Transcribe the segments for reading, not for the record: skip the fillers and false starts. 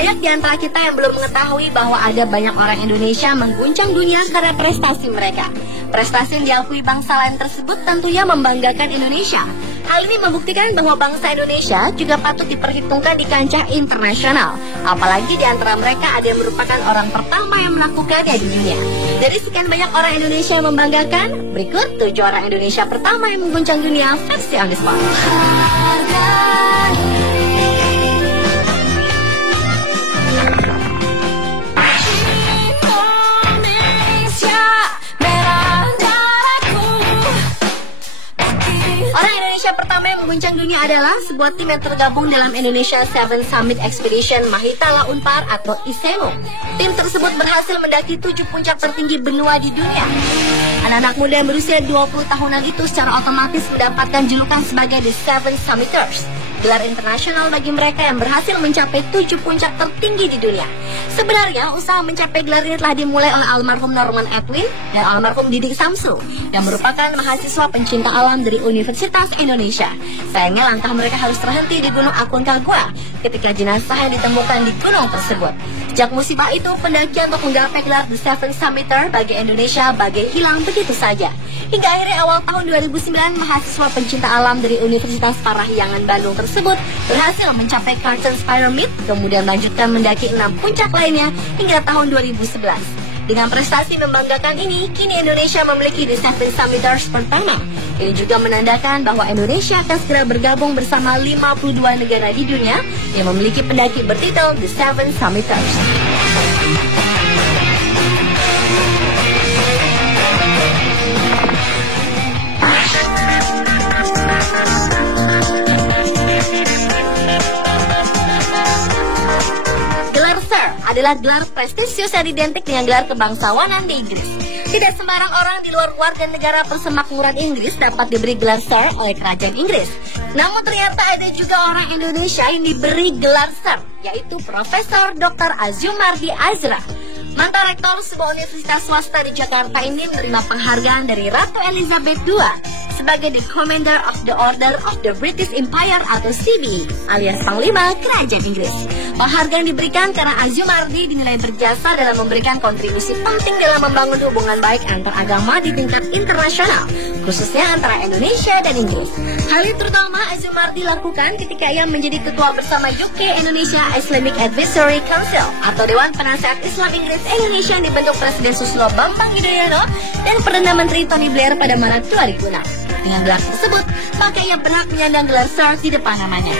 Banyak di antara kita yang belum mengetahui bahwa ada banyak orang Indonesia mengguncang dunia karena prestasi mereka. Prestasi yang diakui bangsa lain tersebut tentunya membanggakan Indonesia. Hal ini membuktikan bahwa bangsa Indonesia juga patut diperhitungkan di kancah internasional. Apalagi di antara mereka ada yang merupakan orang pertama yang melakukannya di dunia. Dari sekian banyak orang Indonesia yang membanggakan, berikut 7 orang Indonesia pertama yang mengguncang dunia versi on the spot. Orang Indonesia pertama yang mengguncang dunia adalah sebuah tim yang tergabung dalam Indonesia Seven Summit Expedition Mahitala Unpar atau ISEMO. Tim tersebut berhasil mendaki 7 puncak tertinggi benua di dunia. Anak-anak muda yang berusia 20 tahunan itu secara otomatis mendapatkan julukan sebagai The Seven Summiters, gelar internasional bagi mereka yang berhasil mencapai 7 puncak tertinggi di dunia. Sebenarnya usaha mencapai gelar ini telah dimulai oleh almarhum Norman Edwin dan almarhum Didik Samsul yang merupakan mahasiswa pencinta alam dari Universitas Indonesia. Sayangnya langkah mereka harus terhenti di Gunung Aconcagua ketika jenazah yang ditemukan di gunung tersebut. Sejak musibah itu, pendakian untuk menggapai gelar The Seven Summiter bagi Indonesia bagai hilang begitu saja. Hingga akhirnya awal tahun 2009, mahasiswa pencinta alam dari Universitas Parahyangan Bandung tersebut berhasil mencapai Carlton's Pyramid, kemudian melanjutkan mendaki 6 puncak lainnya hingga tahun 2011. Dengan prestasi membanggakan ini, kini Indonesia memiliki The Seven Summiters pertama. Ini juga menandakan bahwa Indonesia akan segera bergabung bersama 52 negara di dunia yang memiliki pendaki bertitel The Seven Summiters. Adalah gelar prestisius yang identik dengan gelar kebangsawanan di Inggris. Tidak sembarang orang di luar warga negara persemakmuran Inggris dapat diberi gelar Sir oleh kerajaan Inggris. Namun ternyata ada juga orang Indonesia yang diberi gelar Sir, yaitu Profesor Dr. Azumardi Azra. Mantan rektor sebuah universitas swasta di Jakarta ini menerima penghargaan dari Ratu Elizabeth II sebagai the Commander of the Order of the British Empire atau CBE alias Panglima Kerajaan Inggris. Penghargaan diberikan karena Azumardi dinilai berjasa dalam memberikan kontribusi penting dalam membangun hubungan baik antar agama di tingkat internasional, khususnya antara Indonesia dan Inggris. Hal itu terutama Azumardi lakukan ketika ia menjadi ketua bersama UK Indonesia Islamic Advisory Council atau Dewan Penasehat Islam Inggris Indonesia yang dibentuk Presiden Susilo Bambang Yudhoyono dan Perdana Menteri Tony Blair pada Maret 2006. Dengan gelar tersebut, maka ia berhak menyandang gelar Sir di depan namanya.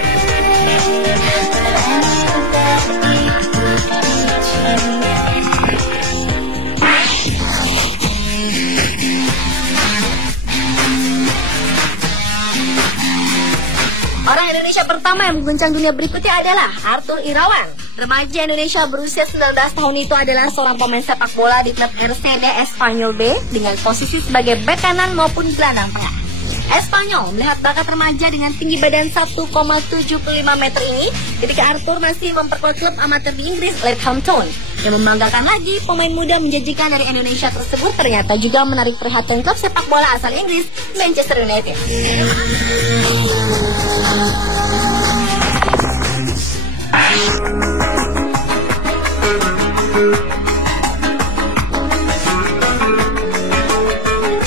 Orang Indonesia pertama yang mengguncang dunia berikutnya adalah Arthur Irawan. Remaja Indonesia berusia 19 tahun itu adalah seorang pemain sepak bola di klub RCD Espanyol B dengan posisi sebagai bek kanan maupun gelandang tengah. Espanyol melihat bakat remaja dengan tinggi badan 1,75 meter ini ketika Arthur masih memperkuat klub amatir di Inggris Ledham Town. Yang membanggakan lagi, pemain muda menjanjikan dari Indonesia tersebut ternyata juga menarik perhatian klub sepak bola asal Inggris, Manchester United.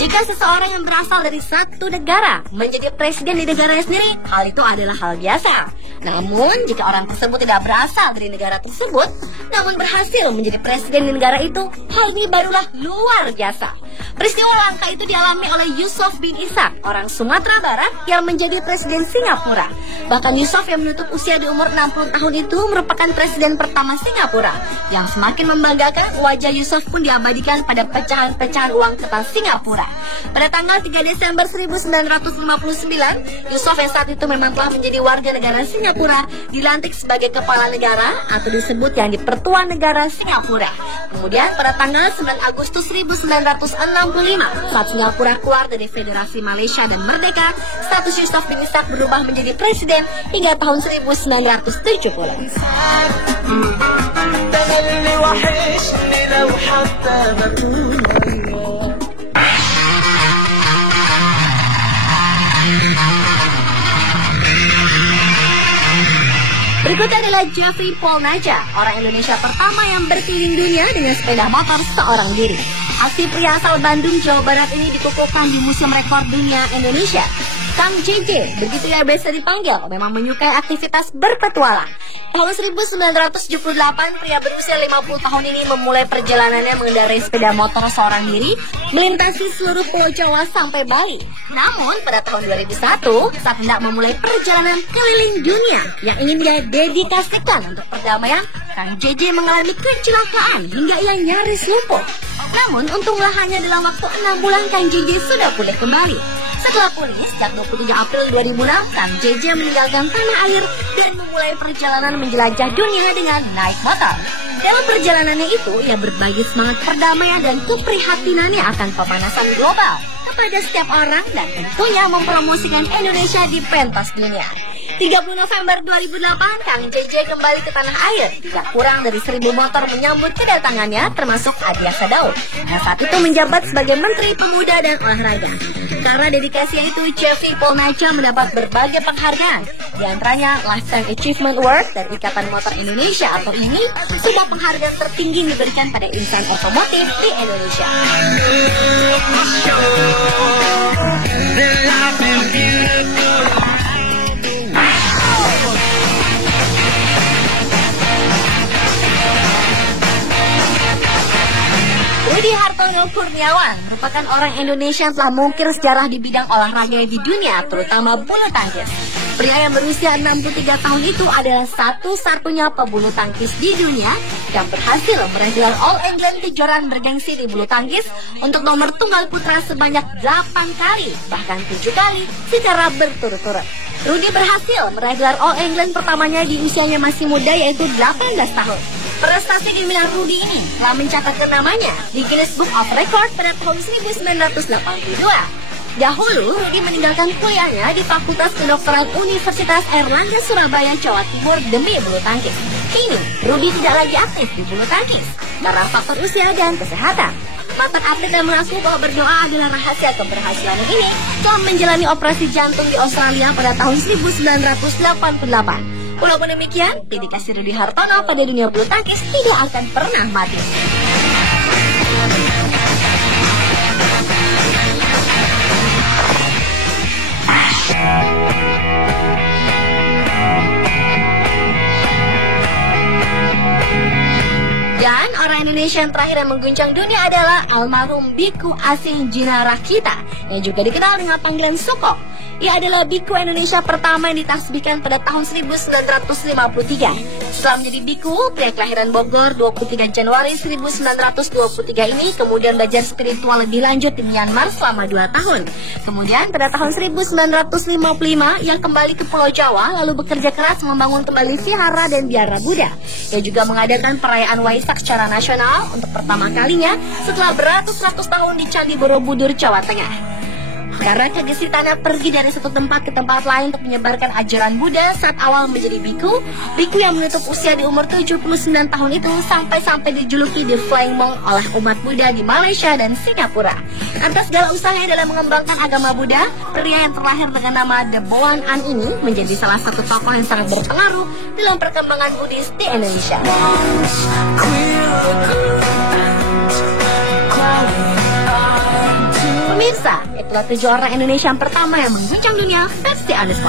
Jika seseorang yang berasal dari satu negara menjadi presiden di negaranya sendiri, hal itu adalah hal biasa. Namun, jika orang tersebut tidak berasal dari negara tersebut, namun berhasil menjadi presiden di negara itu, hal ini barulah luar biasa. Peristiwa langka itu dialami oleh Yusof bin Ishak, orang Sumatera Barat yang menjadi presiden Singapura. Bahkan Yusof yang menutup usia di umur 60 tahun itu merupakan presiden pertama Singapura. Yang semakin membanggakan, wajah Yusof pun diabadikan pada pecahan-pecahan uang kertas Singapura. Pada tanggal 3 Desember 1959, Yusof yang saat itu memang telah menjadi warga negara Singapura dilantik sebagai kepala negara atau disebut yang di Pertua Negara Singapura. Kemudian pada tanggal 9 Agustus 1965, saat Singapura keluar dari Federasi Malaysia dan merdeka, status Yusof bin Ishak berubah menjadi presiden hingga tahun 1970. Berikutnya adalah Jeffrey Paul Naja, orang Indonesia pertama yang berkeliling dunia dengan sepeda motor seorang diri. Aksi pria asal Bandung, Jawa Barat ini dikukuhkan di Museum Rekor Dunia Indonesia. Kang JJ, begitu ya biasa dipanggil, memang menyukai aktivitas berpetualang. Tahun 1978, pria berusia 50 tahun ini memulai perjalanannya mengendarai sepeda motor seorang diri melintasi seluruh Pulau Jawa sampai Bali. Namun, pada tahun 2001, saat hendak memulai perjalanan keliling dunia yang ingin dia dedikasikan untuk perdamaian, Kang JJ mengalami kecelakaan hingga ia nyaris lumpuh. Namun, untunglah hanya dalam waktu 6 bulan Kang JJ sudah pulih kembali. Setelah pulih, sejak 23 April 2006, Kang JJ meninggalkan tanah air dan memulai perjalanan menjelajah dunia dengan naik motor. Dalam perjalanannya itu, ia berbagi semangat perdamaian dan keprihatinannya akan pemanasan global kepada setiap orang dan tentunya mempromosikan Indonesia di pentas dunia. 30 November 2008, Kang JJ kembali ke tanah air. Tidak kurang dari 1.000 motor menyambut kedatangannya, termasuk Adiasa Daud, yang saat itu menjabat sebagai Menteri Pemuda dan Olahraga. Karena dedikasinya itu, Jeffrey Paul Naja mendapat berbagai penghargaan, di antaranya Lifetime Achievement Award dari Ikatan Motor Indonesia atau IMI, sebuah penghargaan tertinggi yang diberikan pada insan otomotif di Indonesia. Rudi Hartono Kurniawan merupakan orang Indonesia yang telah mengukir sejarah di bidang olahraga di dunia, terutama bulu tangkis. Pria yang berusia 63 tahun itu adalah satu-satunya pebulu tangkis di dunia yang berhasil meraih gelar All England kejuaraan bergengsi di bulu tangkis untuk nomor tunggal putra sebanyak 8 kali, bahkan 7 kali secara berturut-turut. Rudi berhasil meraih gelar All England pertamanya di usianya masih muda, yaitu 18 tahun. Prestasi gemilang Rudi ini telah mencatatkan namanya di Guinness Book of Record pada tahun 1982. Dahulu, Rudi meninggalkan kuliahnya di Fakultas Kedokteran Universitas Airlangga Surabaya, Jawa Timur demi bulu tangkis. Kini, Rudi tidak lagi aktif di bulu tangkis karena faktor usia dan kesehatan. Mantan atlet dan mengaku bahwa berdoa adalah rahasia keberhasilan ini telah menjalani operasi jantung di Australia pada tahun 1988. Walaupun demikian, dedikasi Rudi Hartono pada dunia bulu tangkis tidak akan pernah mati. Dan orang Indonesia yang terakhir yang mengguncang dunia adalah almarhum Biku Asih Jina Rakita, yang juga dikenal dengan panggilan Suko. Ia adalah biku Indonesia pertama yang ditasbihkan pada tahun 1953. Setelah menjadi biku, pria kelahiran Bogor 23 Januari 1923 ini kemudian belajar spiritual lebih lanjut di Myanmar selama 2 tahun. Kemudian pada tahun 1955 ia kembali ke Pulau Jawa lalu bekerja keras membangun kembali vihara dan biara Buddha. Ia juga mengadakan perayaan Waisak secara nasional untuk pertama kalinya setelah beratus-ratus tahun di Candi Borobudur, Jawa Tengah. Karena kegesitannya pergi dari satu tempat ke tempat lain untuk menyebarkan ajaran Buddha saat awal menjadi biku yang menutup usia di umur 79 tahun itu sampai dijuluki The Flying Monk oleh umat Buddha di Malaysia dan Singapura. Atas segala usahanya dalam mengembangkan agama Buddha, pria yang terlahir dengan nama The Boan An ini menjadi salah satu tokoh yang sangat berpengaruh dalam perkembangan Buddhis di Indonesia. Pemirsa, itulah 7 orang Indonesia yang pertama yang mengguncang dunia versi Anies.